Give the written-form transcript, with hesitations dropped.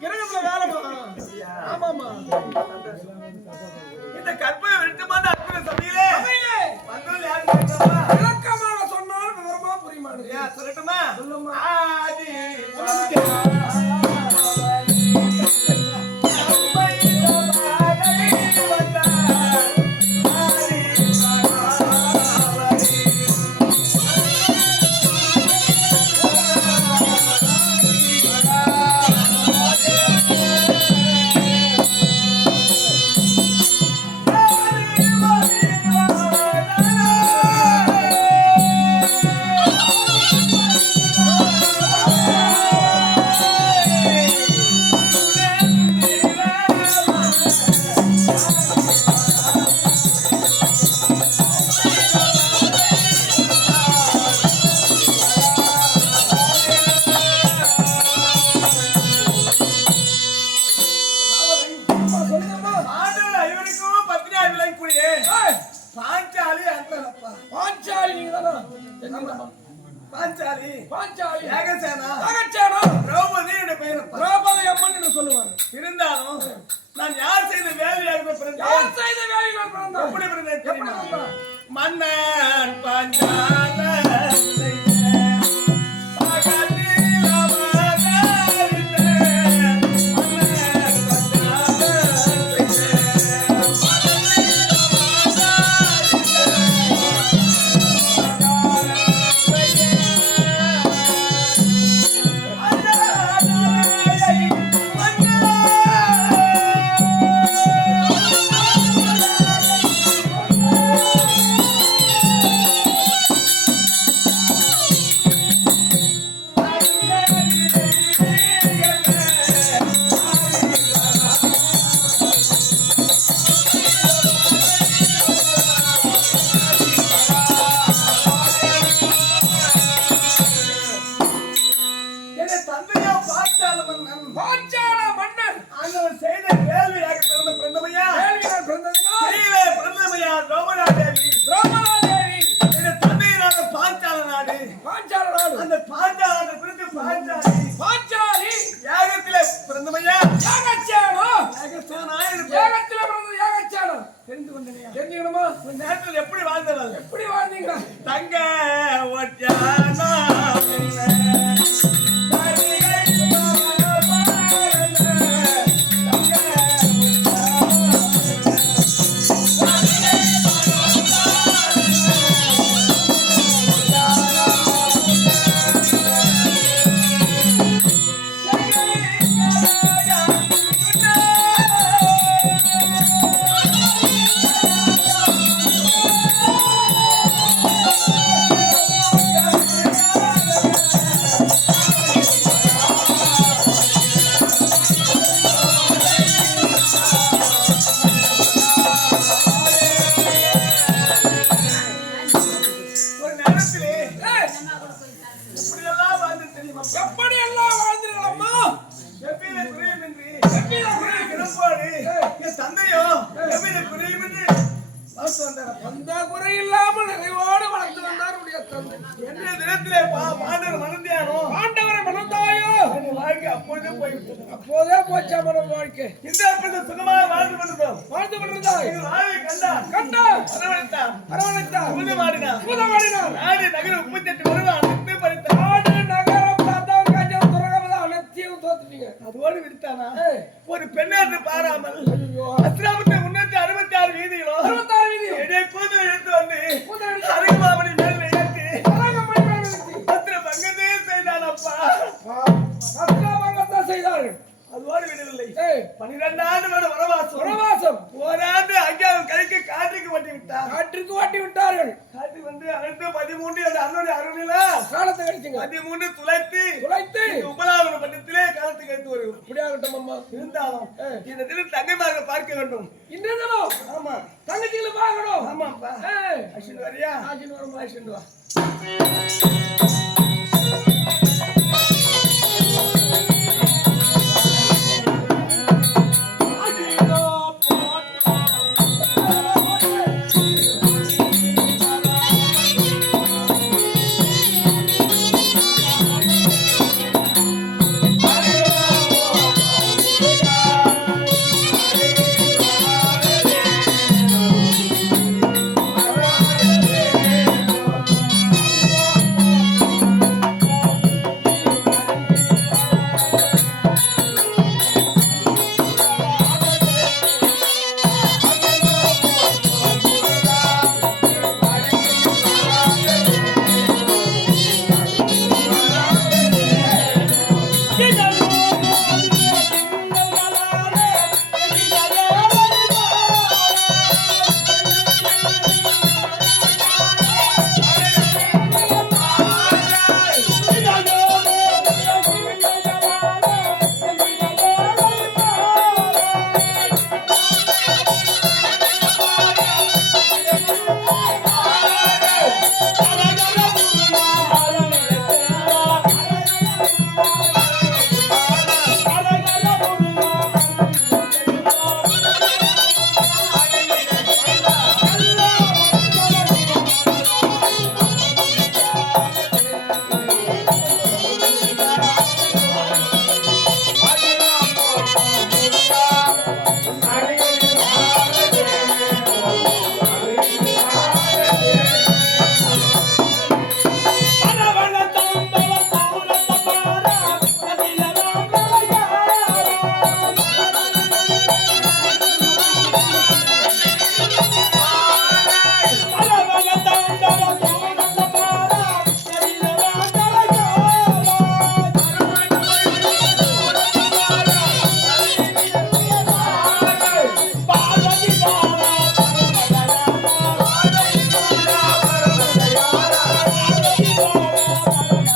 கிரகத்துல வேலைமா? ஆமாமா. இந்த கற்பனை வெட்டுமான அற்புத சபையிலே வந்தவர்கள் யாரு தெரியுமா? விளக்கமாக சொன்னாலும் விவரமா புரியுமானு சொல்லட்டுமா? சொல்லுமா. ஆதி இருந்தாலும் நான் யார் செய்த வேலையாக பிறந்தேன் மன்னன் பாஞ்சால எப்படி வாழ்ந்தவர்கள் எப்படி வாழ்ந்தீங்க தங்க ஒற்றானா அப்போதே போச்சா மனம் வாழ்க்கை இந்த சுகமாக வாழ்ந்து கொண்டிருந்தாய் அரவணைத்தான் பூதமாடினார் நாடு நகரம் 38 வருடம் அனைத்து பறித்தார் நாடு நகரம் தாத்தம் கஞ்சம் துறகமதா அனைத்தையும் தோத்துட்டீங்க அதோடு விடுத்தானா ஒரு பெண்ணாட்டு பாராமல் அஸ்ராமத்தை 366 வீதிகளோ இடையே கூந்தல் எடுத்து வந்து அருகமாமணி மேல் ஏற்றி அத்திர பங்கத்தே செய்தானப்பா செய்தார்கள் அதோடு விடவில்லை 12 ஆண்டு வனவாசம் ஓராண்டு அஞ்சாவது கலைக்கு காற்றுக்கு ஓட்டி விட்டார்கள் காற்று வந்து அனைத்து 13 அண்ணனுடைய அருளில காலத்தை கழிச்சுங்க 13 துளைத்து உபலாவன பட்டத்திலே காலத்தை கழித்து வருகிறோம் அப்படியாகட்டும் அம்மா இருந்தாலும் இந்த தினம் தங்கைமார்கள் பார்க்க வேண்டும் இந்த தினம் ஆமா தங்கச்சிகளை பார்க்கணும் ஆமாப்பா அசின் வரியா அசின் வா